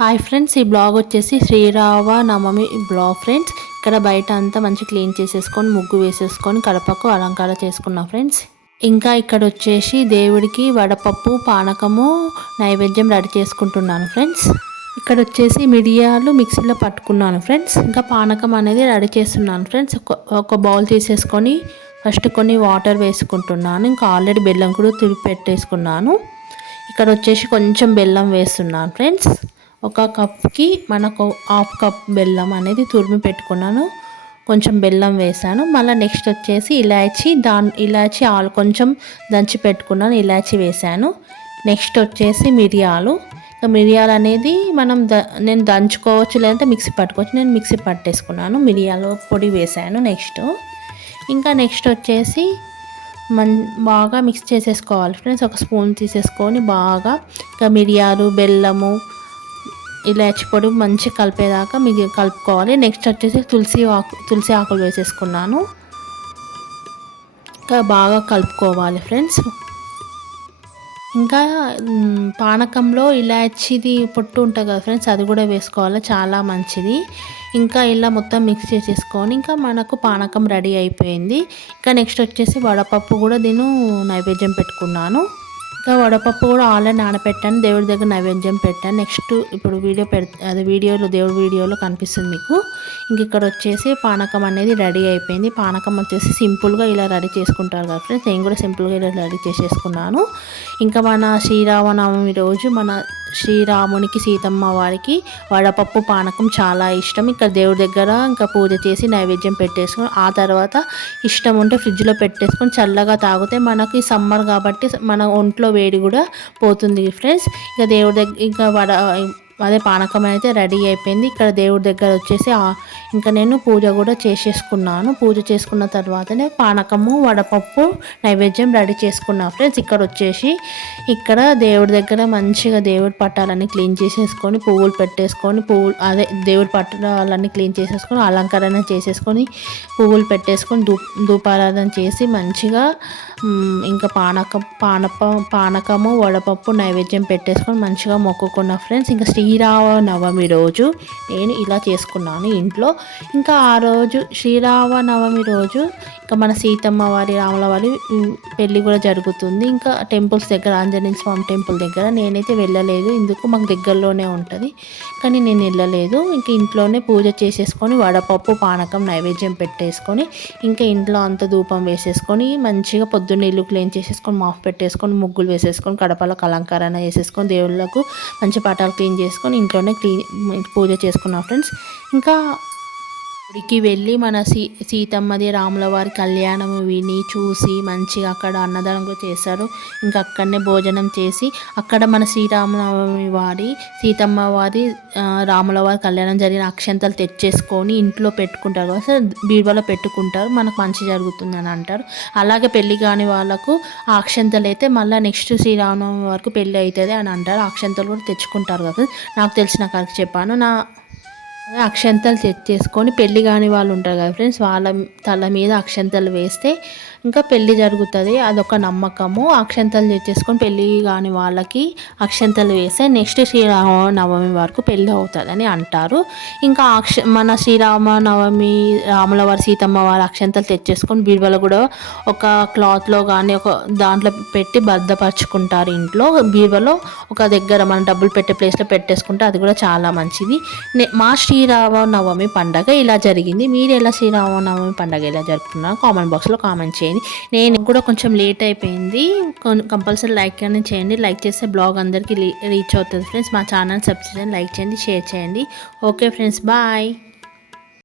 Hi friends, ఈ blog వచ్చేసి Sri Rama Navami blog friends. ఇక్కడ బయట అంతా మంచి క్లీన్ చేసేసుకొని ముగ్గు వేసేసుకొని కడపకు అలంకారం చేసుకున్నాం ఫ్రెండ్స్. ఇంకా ఇక్కడ వచ్చేసి దేవుడికి వడపప్పు పానకము నైవేద్యం రెడీ చేసుకుంటున్నాను ఫ్రెండ్స్. ఇక్కడ వచ్చేసి మిరియాలు మిక్సీలో పట్టుకున్నాను ఫ్రెండ్స్. ఇంకా పానకం అనేది రెడీ చేస్తున్నాను ఫ్రెండ్స్. ఒక బౌల్ తీసేసుకొని ఫస్ట్ కొన్ని వాటర్ వేసుకుంటున్నాను. ఇంకా ఆల్రెడీ బెల్లం కూడా తురిపి పెట్టేసుకున్నాను. ఇక్కడ వచ్చేసి కొంచెం బెల్లం వేస్తున్నాను ఫ్రెండ్స్. ఒక కప్కి మనకు హాఫ్ కప్ బెల్లం అనేది తురిమి పెట్టుకున్నాను. కొంచెం బెల్లం వేసాను. మళ్ళీ నెక్స్ట్ వచ్చేసి ఇలాచి ఆలు కొంచెం దంచి పెట్టుకున్నాను, ఇలాచి వేసాను. నెక్స్ట్ వచ్చేసి మిరియాలు అనేది నేను దంచుకోవచ్చు, లేదంటే మిక్సీ పట్టుకోవచ్చు. నేను మిక్సీ పట్టేసుకున్నాను, మిరియాలు పొడి వేసాను. నెక్స్ట్ వచ్చేసి బాగా మిక్స్ చేసేసుకోవాలి ఫ్రెండ్స్. ఒక స్పూన్ తీసేసుకొని బాగా ఇంకా మిరియాలు బెల్లము ఇలాచి పొడి మంచి కలిపేదాకా మీకు కలుపుకోవాలి. నెక్స్ట్ వచ్చేసి తులసి ఆకులు వేసేసుకున్నాను. ఇంకా బాగా కలుపుకోవాలి ఫ్రెండ్స్. ఇంకా పానకంలో ఇలాచిది పొట్టు ఉంటుంది కదా ఫ్రెండ్స్, అది కూడా వేసుకోవాలి, చాలా మంచిది. ఇంకా ఇలా మొత్తం మిక్స్ చేసేసుకొని ఇంకా మనకు పానకం రెడీ అయిపోయింది. ఇంకా నెక్స్ట్ వచ్చేసి వడపప్పు కూడా నైవేద్యం పెట్టుకున్నాను. ఇంకా వడపప్పు కూడా ఆల్రెడీ నానపెట్టాను, దేవుడి దగ్గర నైవేద్యం పెట్టాను. నెక్స్ట్ ఇప్పుడు దేవుడి వీడియోలో కనిపిస్తుంది మీకు. ఇంక ఇక్కడ వచ్చేసి పానకం అనేది రెడీ అయిపోయింది. పానకం వచ్చేసి సింపుల్గా ఇలా రెడీ చేసుకుంటారు కదా ఫ్రెండ్స్, నేను కూడా సింపుల్గా ఇలా రెడీ చేసేసుకున్నాను. ఇంకా మన శ్రీరామనవమి రోజు మన శ్రీరామునికి సీతమ్మ వారికి వడపప్పు పానకం చాలా ఇష్టం. ఇక్కడ దేవుడి దగ్గర ఇంకా పూజ చేసి నైవేద్యం పెట్టేసుకొని ఆ తర్వాత ఇష్టం ఉంటే ఫ్రిడ్జ్లో పెట్టేసుకొని చల్లగా తాగితే మనకి సమ్మర్ కాబట్టి మన ఒంట్లో వేడి కూడా పోతుంది ఫ్రెండ్స్. ఇక దేవుడి దగ్గర ఇంకా అదే పానకం అయితే రెడీ అయిపోయింది. ఇక్కడ దేవుడి దగ్గర వచ్చేసి ఇంకా నేను పూజ కూడా చేసేసుకున్నాను. పూజ చేసుకున్న తర్వాతనే పానకము వడపప్పు నైవేద్యం రెడీ చేసుకున్నాను ఫ్రెండ్స్. ఇక్కడ దేవుడి దగ్గర మంచిగా దేవుడి పట్టాలన్నీ క్లీన్ చేసేసుకొని పువ్వులు పెట్టేసుకొని దేవుడి పట్టాలన్నీ క్లీన్ చేసేసుకొని అలంకరణ చేసేసుకొని పువ్వులు పెట్టేసుకొని ధూపారాధన చేసి మంచిగా ఇంకా పానకము వడపప్పు నైవేద్యం పెట్టేసుకొని మంచిగా మొక్కుకున్న ఫ్రెండ్స్. ఇంకా శ్రీరామనవమి రోజు నేను ఇలా చేసుకున్నాను ఇంట్లో. ఇంకా ఆ రోజు శ్రీరామనవమి రోజు ఇంకా మన సీతమ్మ వారి రాముల వారి పెళ్ళి కూడా జరుగుతుంది. ఇంకా టెంపుల్స్ దగ్గర ఆంజనేయ స్వామి టెంపుల్ దగ్గర నేనైతే వెళ్ళలేదు, ఎందుకు మాకు దగ్గరలోనే ఉంటుంది, కానీ నేను వెళ్ళలేదు. ఇంకా ఇంట్లోనే పూజ చేసేసుకొని వడపప్పు పానకం నైవేద్యం పెట్టేసుకొని ఇంకా ఇంట్లో అంత ధూపం వేసేసుకొని మంచిగా పొద్దున్న ఇల్లు క్లీన్ చేసేసుకొని మాఫ్ పెట్టేసుకొని ముగ్గులు వేసేసుకొని కడపలకు అలంకరణ చేసేసుకొని దేవుళ్ళకు మంచి పటాలు క్లీన్ చేసుకొని ఇంట్లోనే పూజ చేసుకున్నాం ఫ్రెండ్స్. ఇంకా గుడికి వెళ్ళి మన సీతమ్మది రాముల వారి కళ్యాణం విని చూసి మంచిగా అక్కడ అన్నదానం కూడా చేశారు. ఇంకా అక్కడనే భోజనం చేసి అక్కడ మన శ్రీరామనవమి వారి సీతమ్మ వారి రాముల వారి కళ్యాణం జరిగిన అక్షంతలు తెచ్చేసుకొని ఇంట్లో పెట్టుకుంటారు కదా, బీరువాలో పెట్టుకుంటారు, మనకు మంచి జరుగుతుందని అంటారు. అలాగే పెళ్ళి కాని వాళ్ళకు ఆ అక్షంతలు అయితే మళ్ళీ నెక్స్ట్ శ్రీరామనవమి వరకు పెళ్ళి అవుతుంది అని అంటారు. ఆ అక్షంతలు కూడా తెచ్చుకుంటారు కదా, నాకు తెలిసిన కాడికి చెప్పాను. అక్షంతలు తెచ్చేసుకొని పెళ్ళి కాని వాళ్ళు ఉంటారు కదా ఫ్రెండ్స్, వాళ్ళ తల మీద అక్షంతలు వేస్తే ఇంకా పెళ్ళి జరుగుతుంది, అదొక నమ్మకము. అక్షంతలు తెచ్చేసుకొని పెళ్ళి కాని వాళ్ళకి అక్షంతలు వేస్తే నెక్స్ట్ శ్రీరామనవమి వరకు పెళ్ళి అవుతుందని అంటారు. ఇంకా మన శ్రీరామనవమి రాముల వారి సీతమ్మ వారి అక్షంతలు తెచ్చేసుకొని బీరువాలో కూడా ఒక క్లాత్లో కానీ ఒక దాంట్లో పెట్టి భద్రపరుచుకుంటారు. ఇంట్లో బీరువాలో ఒక దగ్గర మనం డబ్బులు పెట్టే ప్లేస్లో పెట్టేసుకుంటే అది కూడా చాలా మంచిది. మా శ్రీరామనవమి పండగ ఇలా జరిగింది. మీరు ఎలా శ్రీరామనవమి పండగ ఎలా జరుపుకున్నారో కామెంట్ బాక్స్లో కామెంట్ చేయండి. నేను కూడా కొంచెం లేట్ అయిపోయింది, కంపల్సరీ లైక్ అనేది చేయండి. లైక్ చేస్తే బ్లాగ్ అందరికీ రీచ్ అవుతుంది ఫ్రెండ్స్. మా ఛానల్ సబ్స్క్రైబ్ చేయండి, లైక్ చేయండి, షేర్ చేయండి. Okay friends, bye.